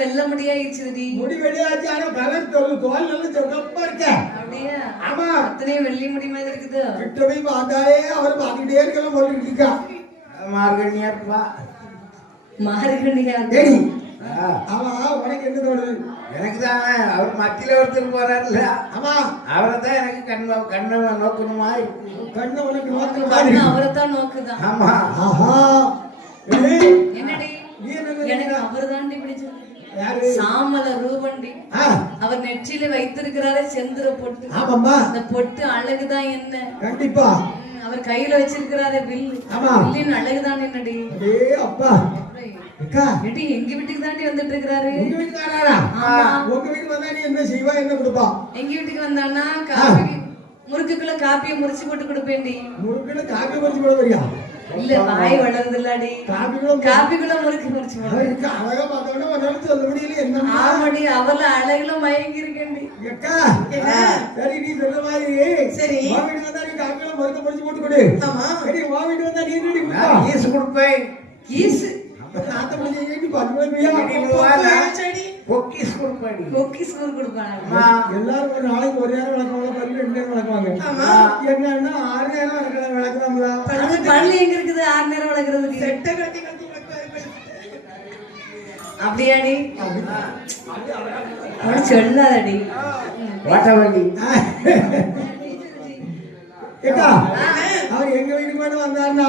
வெல்ல முடியாயிருச்சுடி. முடி வெளியாச்சு. ஆனா கலர் தோல் நல்ல சொகப்பா இருக்க. அப்படியா? ஆமா. அத்தனையும் வெள்ளி முடி மாதிரி இருக்குது. கிட்ட போய் பார்த்தாலே அவர் பார்த்துக்கிட்டே இருக்கலாம் போல இருக்கா. மார்கனியா இருப்பா. மார்கனியா டேடி. ஆமா உனக்கு என்ன தோணுது? எனக்கு தான் அவர் மத்தியில ஒருத்தர் போறாருல்ல. ஆமா அவரை தான் எனக்கு கண்ணை நோக்கணுமா இருக்கு. கண்ணை உனக்கு நோக்கணும் கண்ணு அவரை தான் நோக்குதான். ஆமா. ஆஹா என்னடி எனக்கு அவர் தாண்டி பிடிச்சது. யாரு? சாமல ரூபண்டி. அவர் நெற்றியில வைத்திருக்கிறாரே செந்துர பொட்டு. ஆமாம்மா. அந்த பொட்டு அழகுதான் என்ன. கண்டிப்பா. அவர் கையில வச்சிருக்கிறாரே வில்லு. வில்லின் அழகுதான் என்னடி. அப்பா அக்கா எடி எங்க வீட்டுக்கு தாண்டி வந்துட்டு இருக்காரு. உங்க வீட்டுக்கு வராரா? உங்க வீட்டுக்கு வந்தா நீ என்ன செய்வா, என்ன கொடுப்பா? எங்க வீட்டுக்கு வந்தானா காபி முறுக்குக்குள்ள காப்பியை முறிச்சு போட்டு கொடுப்பேன்டி. முறுக்குல காப்பி முறிச்சு போட வரியா? இல்ல வாய் வளருது இல்லடி. காப்பிக்குள்ள முறுக்கு முறிச்சு போட. அழகா பார்த்தோம்னா உன்னால சொல்ல முடியல என்ன. ஆமாடி அவள அழகுல மயங்கி இருக்கேன்டி. அக்கா சரி நீ சொல்ற மாதிரி சரி வா வீட்டுக்கு வந்தா நீ காப்பில முறுக்கு முறிச்சு போட்டு கொடு. ஆமா சரி வா வீட்டுக்கு வந்தா நீ என்னடி கொடுப்பா? ஈஸ் கொடுப்பேன். ஈஸ் நாத்த முடிஞ்ச ஏண்டி பண்றவியா? பொக்கிஸ் கொடுப்பேன். பொக்கிஸ் கொடுப்பாங்க. எல்லாரும் ஒரு நாளைக்கு ஒரு நேரம் விளக்குவாங்க, பல்லு 2 நேரம் விளக்குவாங்க. என்னன்னா 6 நேரம் விளக்குறாங்களா? பல்லு எங்க இருக்குது 6 நேரம் விளக்குறதுக்கு? செட்டை கட்டி கட்டி விளக்குவாங்க. அப்படியாடி? சொல்லாதடி. வாட்டவண்டி. ஏக்கா அவர் எங்க வீட்டுக்கு வந்தாருன்னா